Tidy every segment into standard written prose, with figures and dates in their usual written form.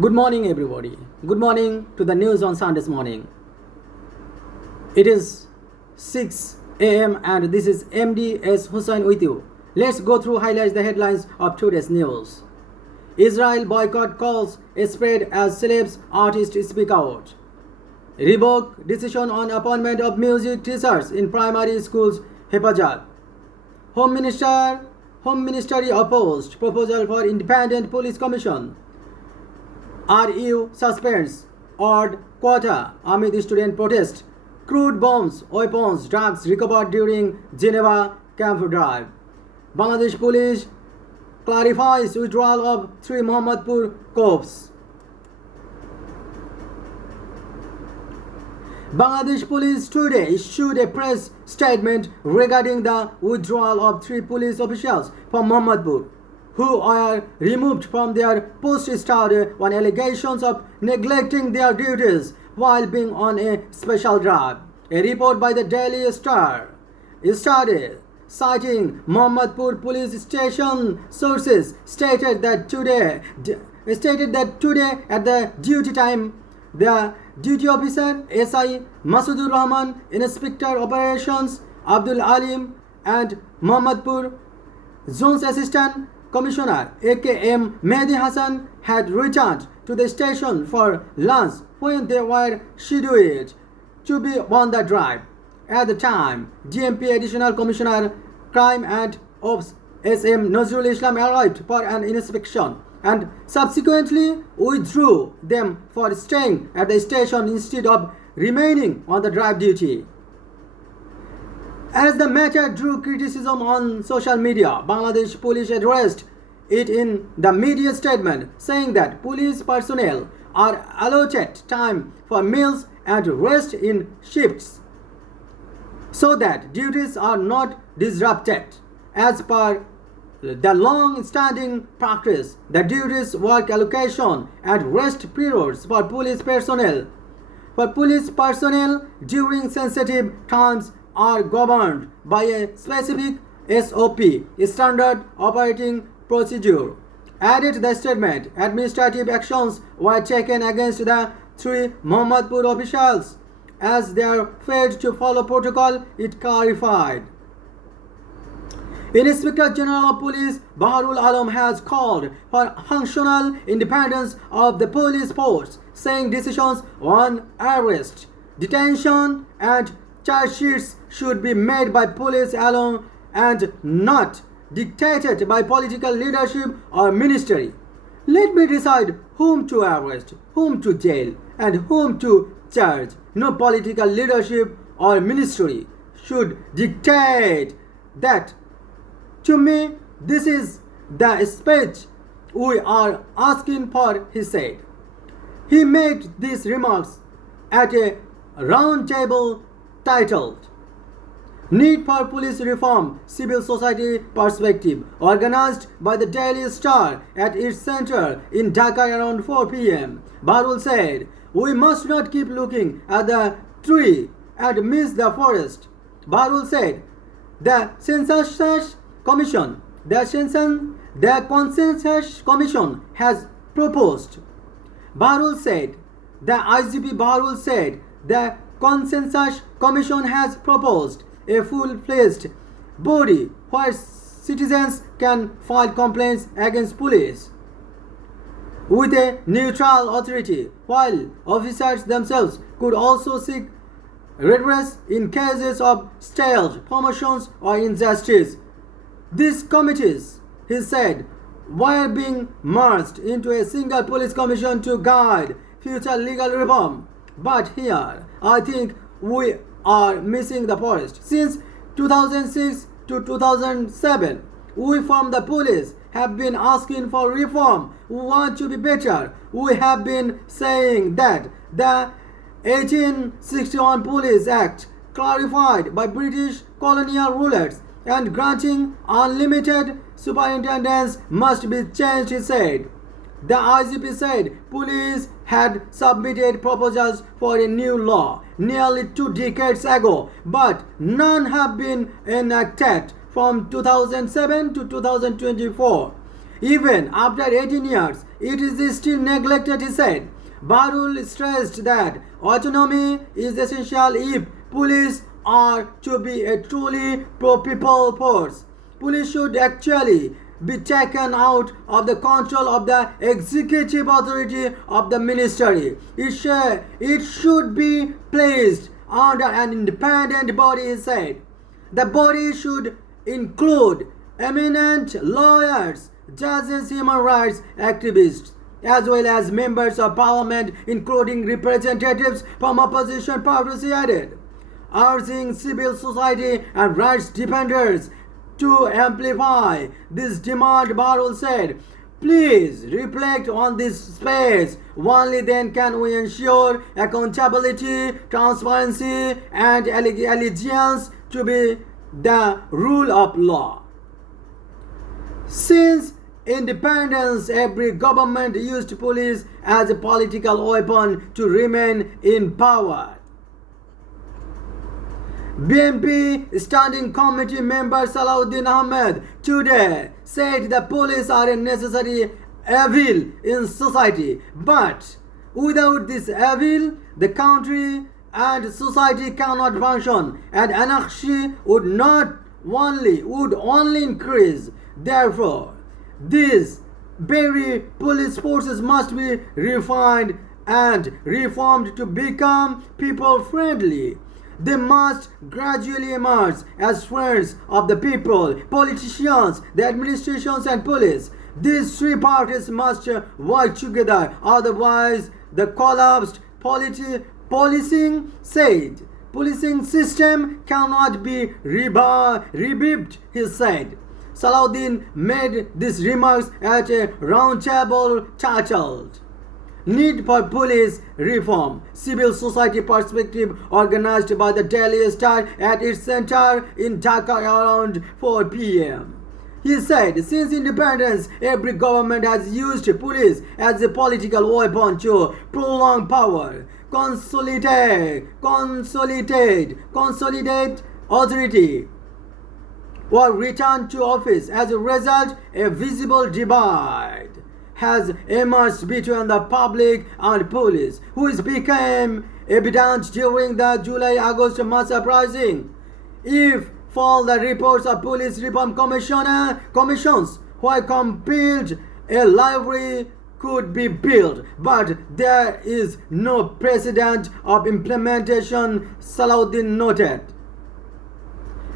Good morning, everybody. Good morning to the news on Sunday's morning. It is 6 a.m. and this is MDS Hussain with you. Let's go through highlights the headlines of today's news. Israel boycott calls spread as celebs artists speak out. Revoke decision on appointment of music teachers in primary schools, Hepajat. Home Ministry opposed proposal for independent police commission. RU suspends odd quota amid student protest. Crude bombs, weapons, drugs recovered during Geneva camp drive. Bangladesh police clarifies withdrawal of 3 Mohammadpur corps. Bangladesh police today issued a press statement regarding the withdrawal of 3 police officials from Mohammadpur, who are removed from their posts on allegations of neglecting their duties while being on a special drive. A report by the Daily Star started citing Mohammadpur police station sources stated that today at the duty time, the duty officer SI Masudur Rahman, Inspector Operations Abdul Alim, and Mohammadpur Zone's Assistant Commissioner AKM Mehdi Hassan had returned to the station for lunch when they were scheduled to be on the drive. At the time, DMP Additional Commissioner Crime and Ops SM Nazrul Islam arrived for an inspection and subsequently withdrew them for staying at the station instead of remaining on the drive duty. As the matter drew criticism on social media, Bangladesh police addressed it in the media statement, saying that police personnel are allotted time for meals and rest in shifts so that duties are not disrupted. As per the long-standing practice, the duties, work allocation, and rest periods for police personnel during sensitive times are governed by a specific SOP, standard operating procedure. Added the statement, administrative actions were taken against the 3 Mohammadpur officials as they failed to follow protocol, it clarified. Inspector General of Police Baharul Alam has called for functional independence of the police force, saying decisions on arrest, detention, and charge sheets should be made by police alone and not dictated by political leadership or ministry. Let me decide whom to arrest, whom to jail, and whom to charge. No political leadership or ministry should dictate that. To me, this is the speech we are asking for, he said. He made these remarks at a round table titled Need for Police Reform, Civil Society Perspective, organized by the Daily Star at its center in Dhaka around 4 p.m. Baharul said, "We must not keep looking at the tree and miss the forest." Baharul said, The Consensus Commission has proposed. Baharul said, the IGP Baharul said, the Consensus Commission has proposed a full-fledged body where citizens can file complaints against police with a neutral authority, while officers themselves could also seek redress in cases of stalled promotions or injustice. These committees, he said, were being merged into a single police commission to guide future legal reform. But here, I think we are missing the forest. Since 2006 to 2007, we from the police have been asking for reform. We want to be better. We have been saying that the 1861 Police Act, clarified by British colonial rulers and granting unlimited superintendence, must be changed, he said. The IGP said police had submitted proposals for a new law nearly 2 decades ago, but none have been enacted from 2007 to 2024. Even after 18 years, it is still neglected, he said. Barul stressed that autonomy is essential if police are to be a truly pro-people force. Police should actually be taken out of the control of the executive authority of the ministry. It should be placed under an independent body, he said. The body should include eminent lawyers, judges, human rights activists, as well as members of parliament, including representatives from opposition parties, he added, urging civil society and rights defenders to amplify this demand. Barul said, please reflect on this space. Only then can we ensure accountability, transparency, and allegiance to be the rule of law. Since independence, every government used police as a political weapon to remain in power. BNP Standing Committee member Salahuddin Ahmed today said the police are a necessary evil in society, but without this evil, the country and society cannot function, and anarchy would only increase. Therefore, these very police forces must be refined and reformed to become people friendly. They must gradually emerge as friends of the people, politicians, the administrations, and police. These three parties must work together, otherwise the collapsed policing system cannot be revived, he said. Salahuddin made these remarks at a roundtable titled Need for Police Reform, Civil Society Perspective, organized by the Daily Star at its center in Dhaka around 4 p.m. He said, since independence, every government has used police as a political weapon to prolong power, consolidate authority, or return to office. As a result, a visible divide has emerged between the public and police, which became evident during the July-August mass uprising. If all the reports of police reform commissions were compiled, a library could be built, but there is no precedent of implementation, Salahuddin noted.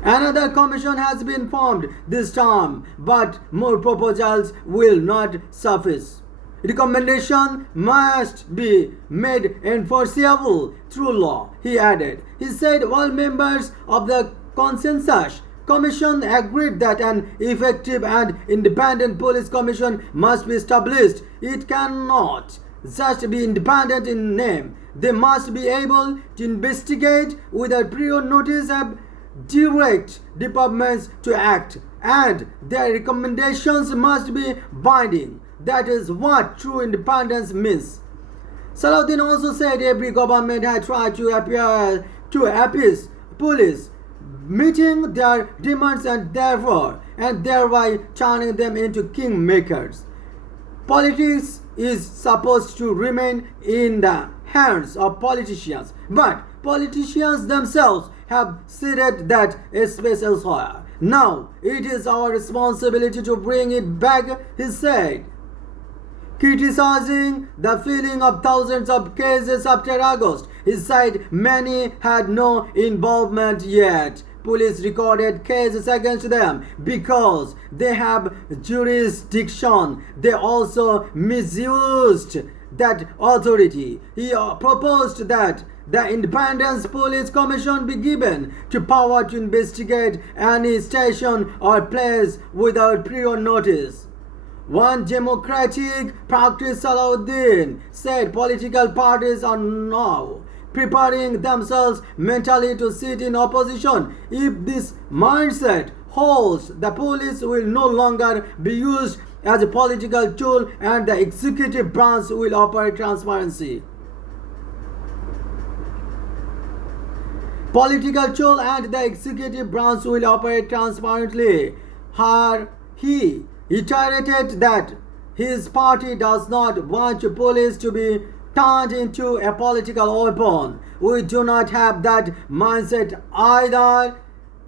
Another commission has been formed this time, but more proposals will not suffice. Recommendation must be made enforceable through law, he added. He said all members of the Consensus Commission agreed that an effective and independent police commission must be established. It cannot just be independent in name. They must be able to investigate without prior notice, have direct departments to act, and their recommendations must be binding. That is what true independence means. Salahuddin also said every government had tried to appease police, meeting their demands and thereby turning them into kingmakers. Politics is supposed to remain in the hands of politicians, but politicians themselves have ceded that space elsewhere. Now it is our responsibility to bring it back, he said. Criticizing the filing of thousands of cases after August, he said many had no involvement yet. Police recorded cases against them because they have jurisdiction. They also misused that authority. He proposed that the Independence Police Commission be given to power to investigate any station or place without prior notice. One democratic practice, Salahuddin said, political parties are now preparing themselves mentally to sit in opposition. If this mindset holds, the police will no longer be used as a political tool and the executive branch will operate transparency. Political tool and the executive branch will operate transparently. He iterated that his party does not want police to be turned into a political weapon. We do not have that mindset either.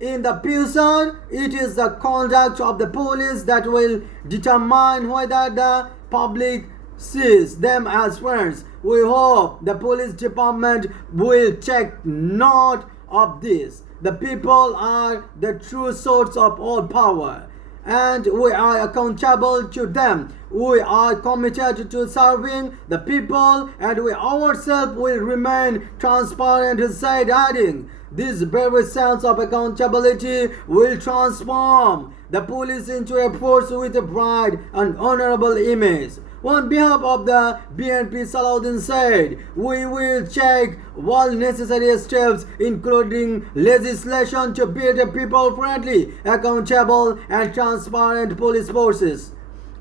In the future, it is the conduct of the police that will determine whether the public sees them as friends. We hope the police department will take note of this. The people are the true source of all power, and we are accountable to them. We are committed to serving the people, and we ourselves will remain transparent, he said, adding, this very sense of accountability will transform the police into a force with a bright and honorable image. On behalf of the BNP, Salahuddin said, we will take all necessary steps, including legislation, to build a people-friendly, accountable, and transparent police forces.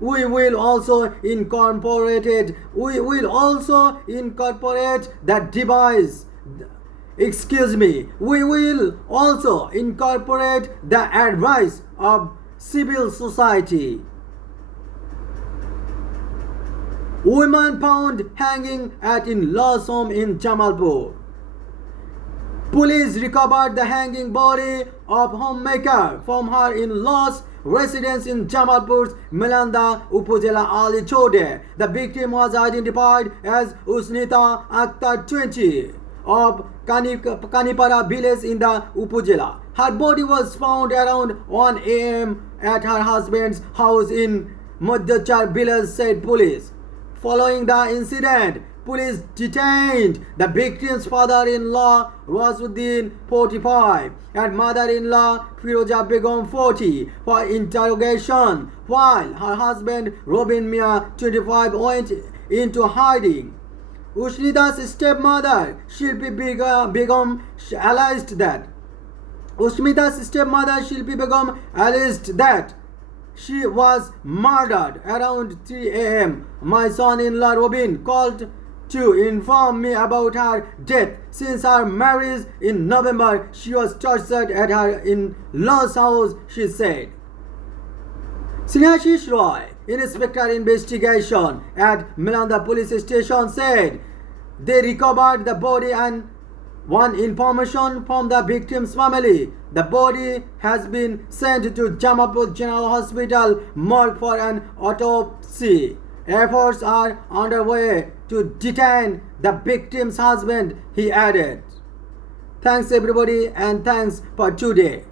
We will also incorporate the device. We will also incorporate the advice of civil society. Woman found hanging at in-laws' home in Jamalpur. Police recovered the hanging body of homemaker from her in-laws' residence in Jamalpur's Melanda Upazila Ali Chode. The victim was identified as Usnita Akhtar 20 of Kanipara village in the Upazila. Her body was found around 1 a.m. at her husband's house in Madhachar village, said police. Following the incident, police detained the victim's father-in-law Rasuddin 45 and mother-in-law Firoza Begum 40 for interrogation, while her husband Robin Mia 25 went into hiding. Ushnita's stepmother Shilpi Begum alleged that she was murdered around 3 a.m. My son-in-law Robin called to inform me about her death. Since her marriage in November, she was tortured at her in-law's house, she said. Snehashish Roy, Inspector Investigation at Melanda Police Station, said they recovered the body and one information from the victim's family. The body has been sent to Jamalpur General Hospital morgue for an autopsy. Efforts are underway to detain the victim's husband, he added. Thanks everybody, and thanks for today.